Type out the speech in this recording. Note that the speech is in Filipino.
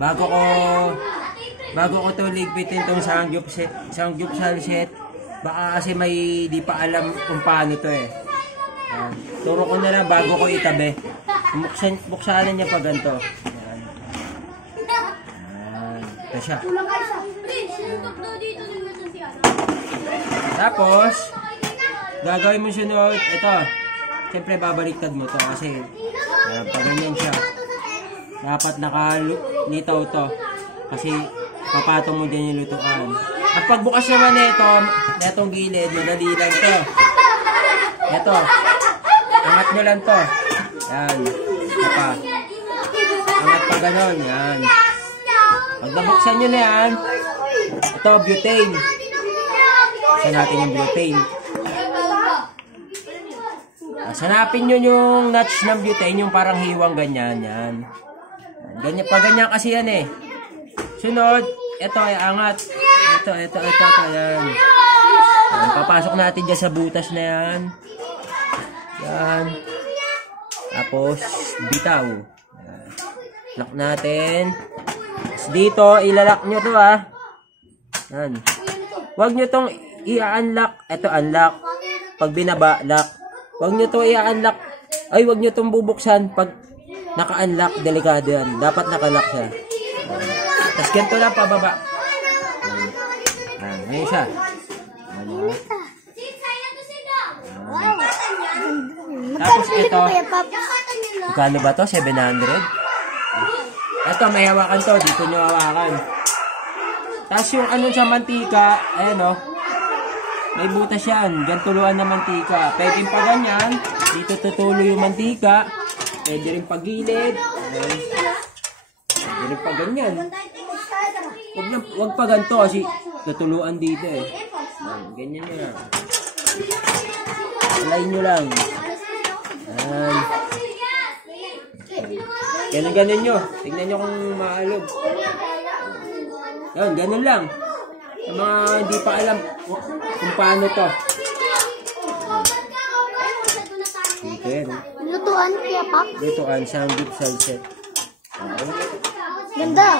bago ko to ligpitin tong sangyup salset, baka kasi may di pa alam kung paano to eh. Yan. Turo ko na lang bago ko itabi. Buksanan niya pa ganito. Yan. Yan. Ito siya. Tapos, gagawin mo sunod, ito. Siyempre babaliktad mo to kasi pag ganyan siya. Dapat nakalitaw to. Kasi papatong mo din yung lutuan. At pagbukas naman netong gilid, madali lang to. Ito. Angat nyo lang to. Yan. Angat pa ganon. Yan. Pag nabuksan nyo na yan, ito, butane. Buksan natin yung butane. Sanapin nyo yung nuts ng butane, yung parang hiwang ganyan. Yan. Ganyan, pag ganyan kasi yan eh. Sunod, ito ay angat. Ito. Yan. Yan. Papasok natin dyan sa butas na yan. Yan. Tapos, bitaw. Yan. Lock natin. Tapos dito, ilalak nyo to ha. Yan. Huwag nyo tong i-unlock. Ito, unlock. Pag binaba, lock. Huwag nyo to i-unlock. Ay, huwag nyo tong bubuksan. Pag naka-unlock, delikado yan. Dapat naka-lock siya. Tapos ganito lang pababa. Ngayon siya. Tapos ito. Magkano ba to? 700? Ito, may hawakan to. Dito nyo hawakan. Tapos yung anong sa mantika, ayan o. May butas yan. Gantuluan na mantika. Pwede pa ganyan. Dito tutulo yung mantika. Pwede rin pagilid. Pwede rin pa ganyan. Huwag pa ganito kasi tutuluan dito eh. Ganyan nyo lang. Alay nyo lang. Ganun nyo. Tignan nyo kung maalog. Yan, ganun lang. Sa mga hindi pa alam kung paano to. Dito yan. Lutuan kaya pa? Lutuan, sangyup salset. Ganda.